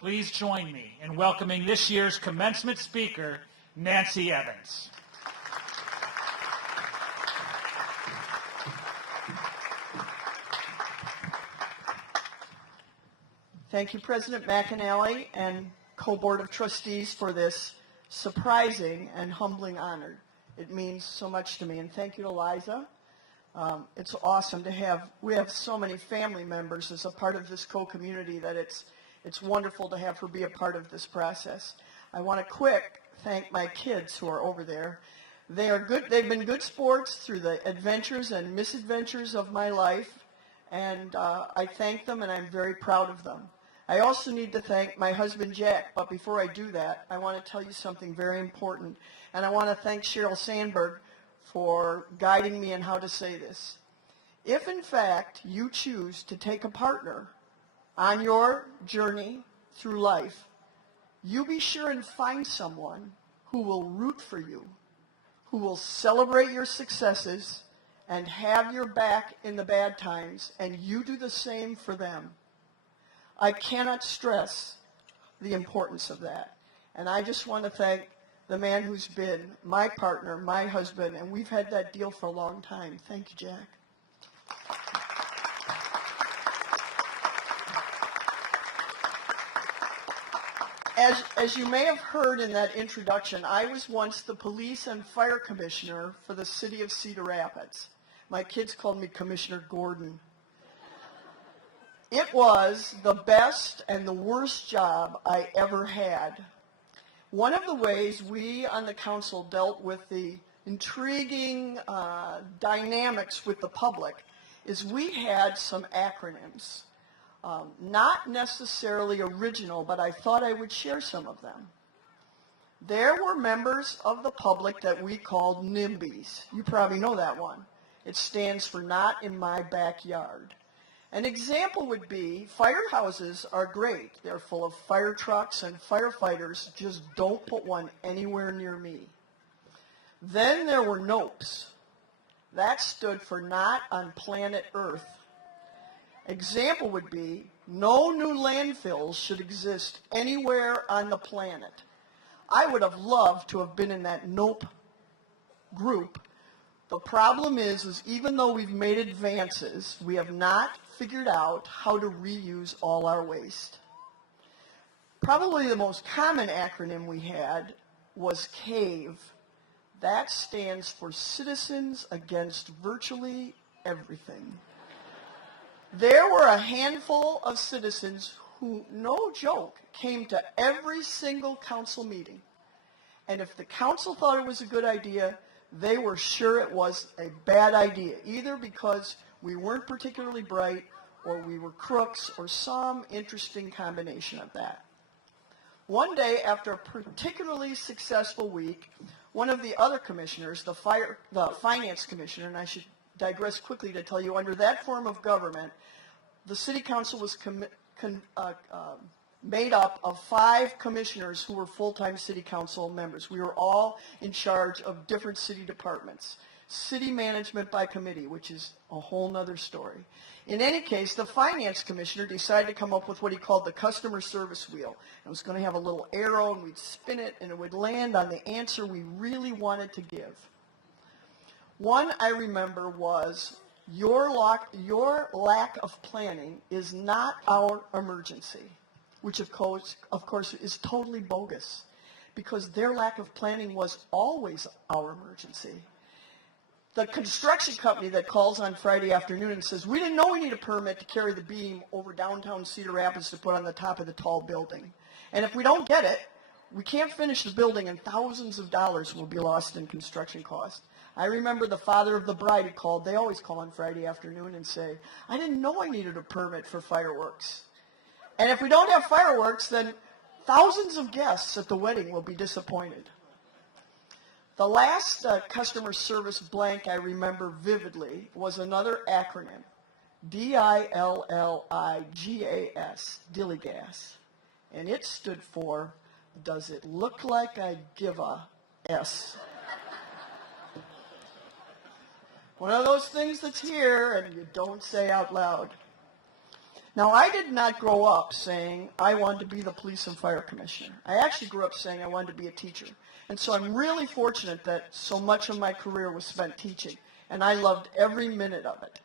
Please join me in welcoming this year's commencement speaker, Nancy Evans. Thank you, President McAnally and Co-Board of Trustees, for this surprising and humbling honor. It means so much to me. And thank you to Liza. It's awesome to have, we have so many family members as a part of this co-community that it's wonderful to have her be a part of this process. I want to thank my kids who are over there. They are good. They've been good sports through the adventures and misadventures of my life, and I thank them, and I'm very proud of them. I also need to thank my husband, Jack, but before I do that, I want to tell you something very important, and I want to thank Cheryl Sandberg for guiding me in how to say this. If, in fact, you choose to take a partner on your journey through life, you be sure and find someone who will root for you, who will celebrate your successes and have your back in the bad times, and you do the same for them. I cannot stress the importance of that. And I just want to thank the man who's been my partner, my husband, and we've had that deal for a long time. Thank you, Jack. As you may have heard in that introduction, I was once the police and fire commissioner for the city of Cedar Rapids. My kids called me Commissioner Gordon. It was the best and the worst job I ever had. One of the ways we on the council dealt with the intriguing dynamics with the public is we had some acronyms. Not necessarily original, but I thought I would share some of them. There were members of the public that we called NIMBYs. You probably know that one. It stands for Not in My Backyard. An example would be firehouses are great. They're full of fire trucks and firefighters. Just don't put one anywhere near me. Then there were NOPEs. That stood for Not on Planet Earth. Example would be, no new landfills should exist anywhere on the planet. I would have loved to have been in that NOPE group. The problem is even though we've made advances, we have not figured out how to reuse all our waste. Probably the most common acronym we had was CAVE. That stands for Citizens Against Virtually Everything. There were a handful of citizens who, no joke, came to every single council meeting. And if the council thought it was a good idea, they were sure it was a bad idea, either because we weren't particularly bright or we were crooks or some interesting combination of that. One day, after a particularly successful week, one of the other commissioners, the finance commissioner, and I should digress quickly to tell you, under that form of government, the city council was made up of 5 commissioners who were full-time city council members. We were all in charge of different city departments. City management by committee, which is a whole nother story. In any case, the finance commissioner decided to come up with what he called the customer service wheel. It was going to have a little arrow, and we'd spin it, and it would land on the answer we really wanted to give. One I remember was, your lack of planning is not our emergency, which of course is totally bogus, because their lack of planning was always our emergency. The construction company that calls on Friday afternoon and says, we didn't know we need a permit to carry the beam over downtown Cedar Rapids to put on the top of the tall building. And if we don't get it, we can't finish the building and thousands of dollars will be lost in construction costs. I remember the father of the bride who called. They always call on Friday afternoon and say, I didn't know I needed a permit for fireworks. And if we don't have fireworks, then thousands of guests at the wedding will be disappointed. The last customer service blank I remember vividly was another acronym, DILLIGAS, Dilligas. And it stood for, does it look like I give a S? One of those things that's here and you don't say out loud. Now, I did not grow up saying I wanted to be the police and fire commissioner. I actually grew up saying I wanted to be a teacher. And so I'm really fortunate that so much of my career was spent teaching, and I loved every minute of it.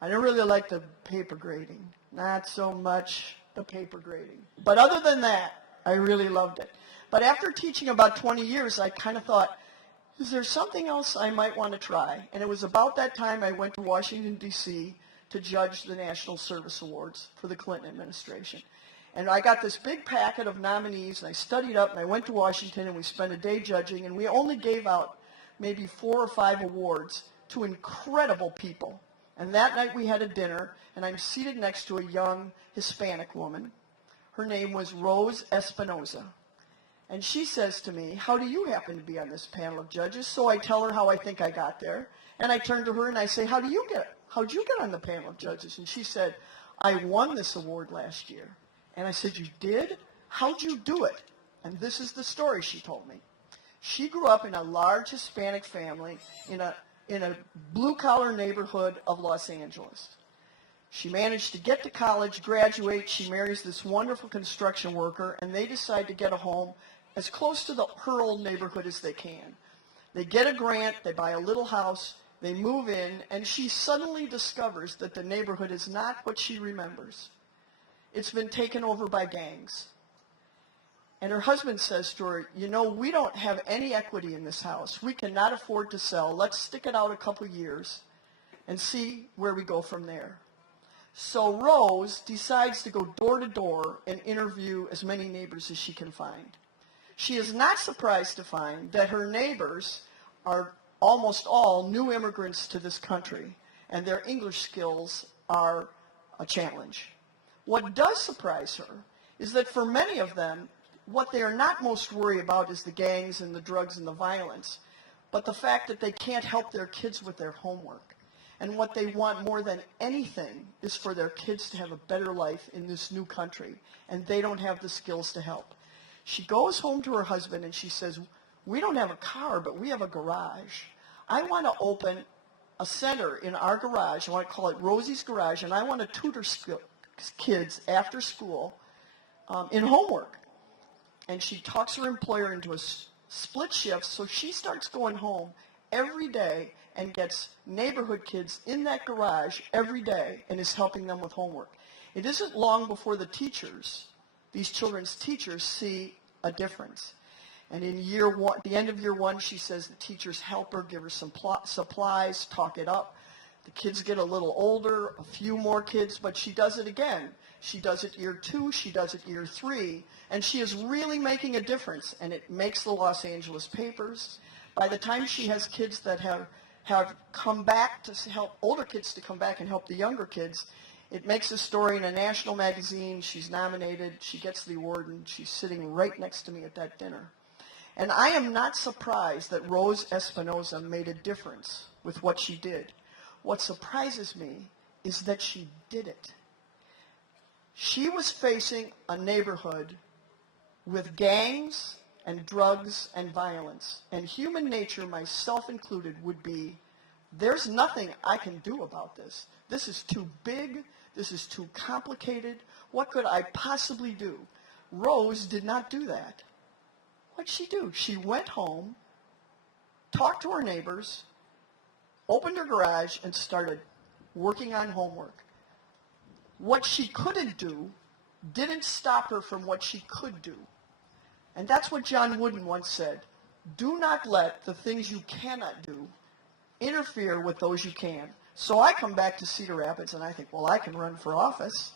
I didn't really like the paper grading, not so much the paper grading. But other than that, I really loved it. But after teaching about 20 years, I kind of thought, is there something else I might want to try? And it was about that time I went to Washington, D.C. to judge the National Service Awards for the Clinton administration. And I got this big packet of nominees, and I studied up, and I went to Washington, and we spent a day judging, and we only gave out maybe 4 or 5 awards to incredible people. And that night we had a dinner, and I'm seated next to a young Hispanic woman. Her name was Rose Espinoza. And she says to me, how do you happen to be on this panel of judges? So I tell her how I think I got there. And I turn to her and I say, how'd you get on the panel of judges? And she said, I won this award last year. And I said, you did? How'd you do it? And this is the story she told me. She grew up in a large Hispanic family in a blue-collar neighborhood of Los Angeles. She managed to get to college, graduate. She marries this wonderful construction worker, and they decide to get a home as close to her old neighborhood as they can. They get a grant, they buy a little house, they move in, and she suddenly discovers that the neighborhood is not what she remembers. It's been taken over by gangs. And her husband says to her, you know, we don't have any equity in this house. We cannot afford to sell. Let's stick it out a couple years and see where we go from there. So Rose decides to go door to door and interview as many neighbors as she can find. She is not surprised to find that her neighbors are almost all new immigrants to this country, and their English skills are a challenge. What does surprise her is that for many of them, what they are not most worried about is the gangs and the drugs and the violence, but the fact that they can't help their kids with their homework. And what they want more than anything is for their kids to have a better life in this new country, and they don't have the skills to help. She goes home to her husband and she says, we don't have a car, but we have a garage. I want to open a center in our garage. I want to call it Rosie's Garage, and I want to tutor kids after school in homework. And she talks her employer into a split shift, so she starts going home every day and gets neighborhood kids in that garage every day and is helping them with homework. It isn't long before the teachers, these children's teachers, see a difference. And in year one, at the end of year one, she says the teachers help her, give her some supplies, talk it up. The kids get a little older, a few more kids, but she does it again. She does it year 2, she does it year 3, and she is really making a difference, and it makes the Los Angeles papers. By the time she has kids that have come back to help, older kids to come back and help the younger kids, it makes a story in a national magazine. She's nominated, she gets the award, and she's sitting right next to me at that dinner. And I am not surprised that Rose Espinoza made a difference with what she did. What surprises me is that she did it. She was facing a neighborhood with gangs and drugs and violence. And human nature, myself included, would be, there's nothing I can do about this. This is too big. This is too complicated. What could I possibly do? Rose did not do that. What did she do? She went home, talked to her neighbors, opened her garage, and started working on homework. What she couldn't do didn't stop her from what she could do. And that's what John Wooden once said. Do not let the things you cannot do interfere with those you can. So I come back to Cedar Rapids and I think, well, I can run for office,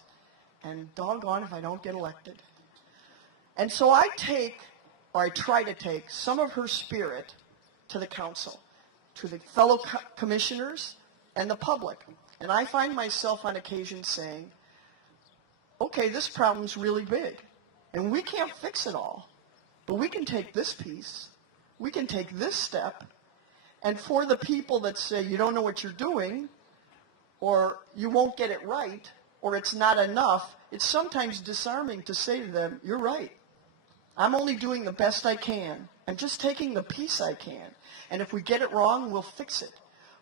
and doggone if I don't get elected. And so I try to take some of her spirit to the council, to the fellow commissioners and the public. And I find myself on occasion saying, okay, this problem's really big, and we can't fix it all, but we can take this piece, we can take this step, and for the people that say you don't know what you're doing, or you won't get it right, or it's not enough, it's sometimes disarming to say to them, you're right. I'm only doing the best I can. I'm just taking the piece I can. And if we get it wrong, we'll fix it.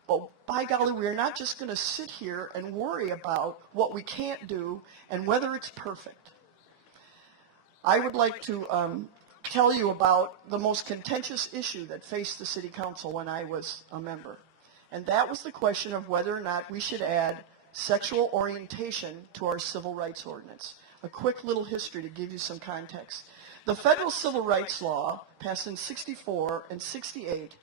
But by golly, we are not just going to sit here and worry about what we can't do and whether it's perfect. I would like to tell you about the most contentious issue that faced the City Council when I was a member. And that was the question of whether or not we should add sexual orientation to our civil rights ordinance. A quick little history to give you some context. The federal civil rights law, passed in 64 and 68,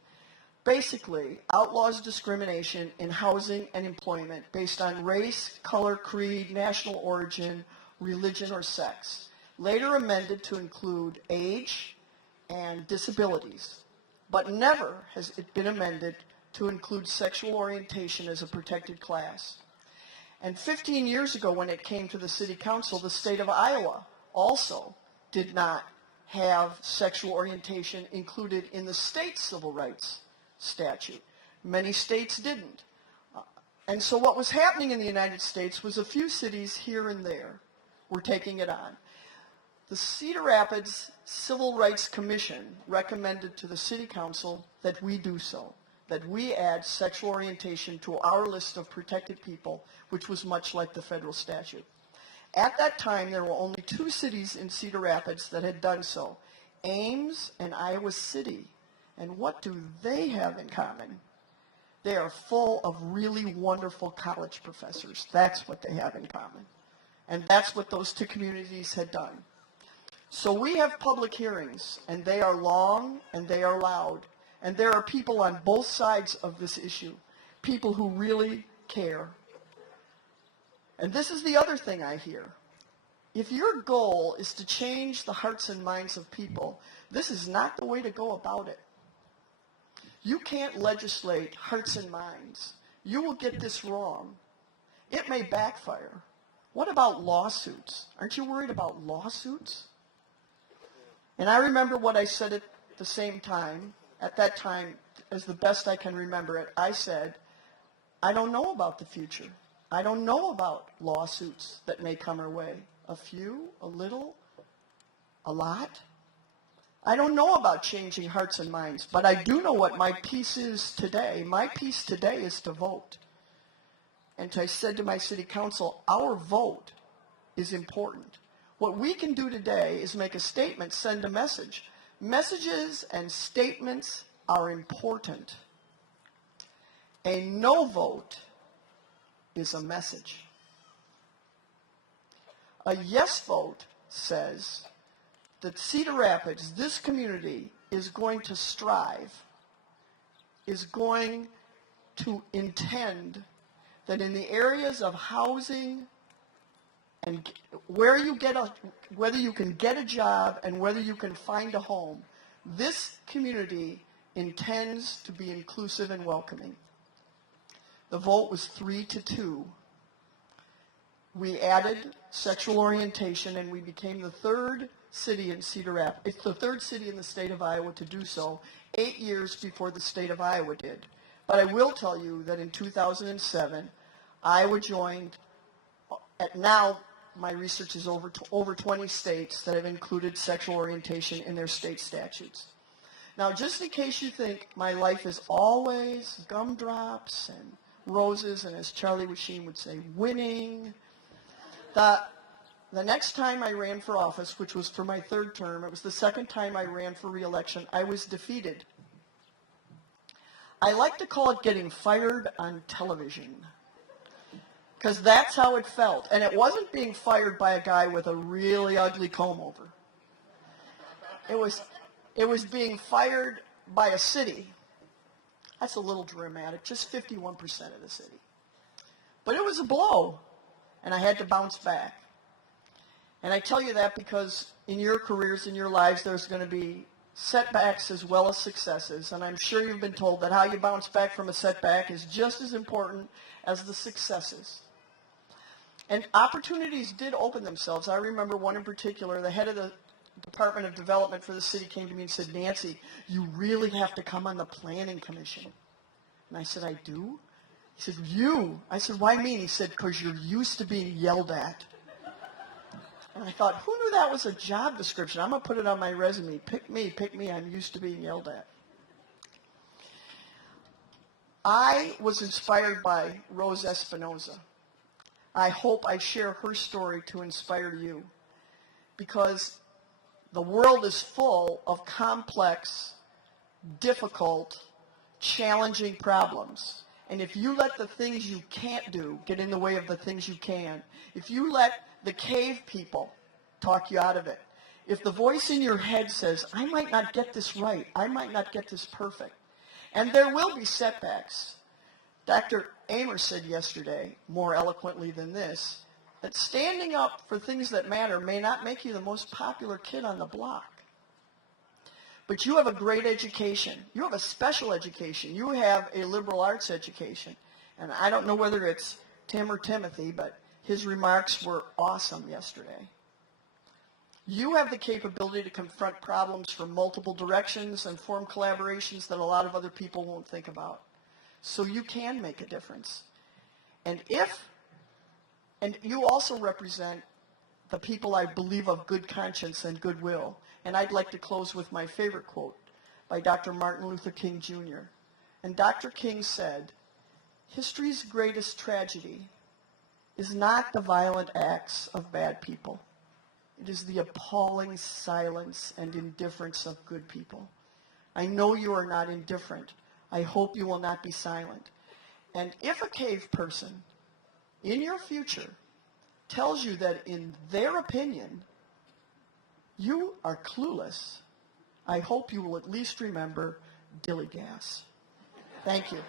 basically outlaws discrimination in housing and employment based on race, color, creed, national origin, religion, or sex. Later amended to include age and disabilities, but never has it been amended to include sexual orientation as a protected class. And 15 years ago, when it came to the City Council, the state of Iowa also did not have sexual orientation included in the state civil rights statute. Many states didn't. And so what was happening in the United States was a few cities here and there were taking it on. The Cedar Rapids Civil Rights Commission recommended to the City Council that we do so, that we add sexual orientation to our list of protected people, which was much like the federal statute. At that time, there were only 2 cities in Cedar Rapids that had done so, Ames and Iowa City. And what do they have in common? They are full of really wonderful college professors. That's what they have in common. And that's what those 2 communities had done. So we have public hearings, and they are long and they are loud. And there are people on both sides of this issue, people who really care. And this is the other thing I hear. If your goal is to change the hearts and minds of people, this is not the way to go about it. You can't legislate hearts and minds. You will get this wrong. It may backfire. What about lawsuits? Aren't you worried about lawsuits? And I remember what I said at the same time. At that time, as the best I can remember it, I said, I don't know about the future. I don't know about lawsuits that may come our way. A few, a little, a lot. I don't know about changing hearts and minds, but I do know what my piece is today. My piece today is to vote. And I said to my city council, our vote is important. What we can do today is make a statement, send a message. Messages and statements are important. A no vote is a message. A yes vote says that Cedar Rapids, this community, is going to strive, is going to intend that in the areas of housing and whether you can get a job and whether you can find a home, this community intends to be inclusive and welcoming. The vote was 3-2. We added sexual orientation, and we became the 3rd city in Cedar Rapids. It's the 3rd city in the state of Iowa to do so, 8 years before the state of Iowa did. But I will tell you that in 2007, Iowa joined, now my research is over 20 states that have included sexual orientation in their state statutes. Now, just in case you think my life is always gumdrops and roses, and as Charlie Washeen would say, winning, the next time I ran for office, which was for my 3rd term, it was the 2nd time I ran for re-election, I was defeated. I like to call it getting fired on television, because that's how it felt. And it wasn't being fired by a guy with a really ugly comb over. It was being fired by a city. That's a little dramatic, just 51% of the city. But it was a blow, and I had to bounce back. And I tell you that because in your careers, in your lives, there's going to be setbacks as well as successes. And I'm sure you've been told that how you bounce back from a setback is just as important as the successes. And opportunities did open themselves. I remember one in particular, the head of the Department of Development for the city came to me and said, Nancy, you really have to come on the Planning Commission. And I said, I do? He said, you? I said, why me? And he said, because you're used to being yelled at. And I thought, who knew that was a job description? I'm going to put it on my resume. Pick me, I'm used to being yelled at. I was inspired by Rose Espinoza. I hope I share her story to inspire you, because the world is full of complex, difficult, challenging problems. And if you let the things you can't do get in the way of the things you can, if you let the cave people talk you out of it, if the voice in your head says, I might not get this right, I might not get this perfect, and there will be setbacks. Dr. Amer said yesterday, more eloquently than this, that standing up for things that matter may not make you the most popular kid on the block. But you have a great education. You have a special education. You have a liberal arts education. And I don't know whether it's Tim or Timothy, but his remarks were awesome yesterday. You have the capability to confront problems from multiple directions and form collaborations that a lot of other people won't think about. So you can make a difference. And you also represent the people I believe of good conscience and goodwill. And I'd like to close with my favorite quote by Dr. Martin Luther King Jr. And Dr. King said, history's greatest tragedy is not the violent acts of bad people. It is the appalling silence and indifference of good people. I know you are not indifferent. I hope you will not be silent. And if a cave person in your future tells you that in their opinion you are clueless, I hope you will at least remember dilly gas. Thank you.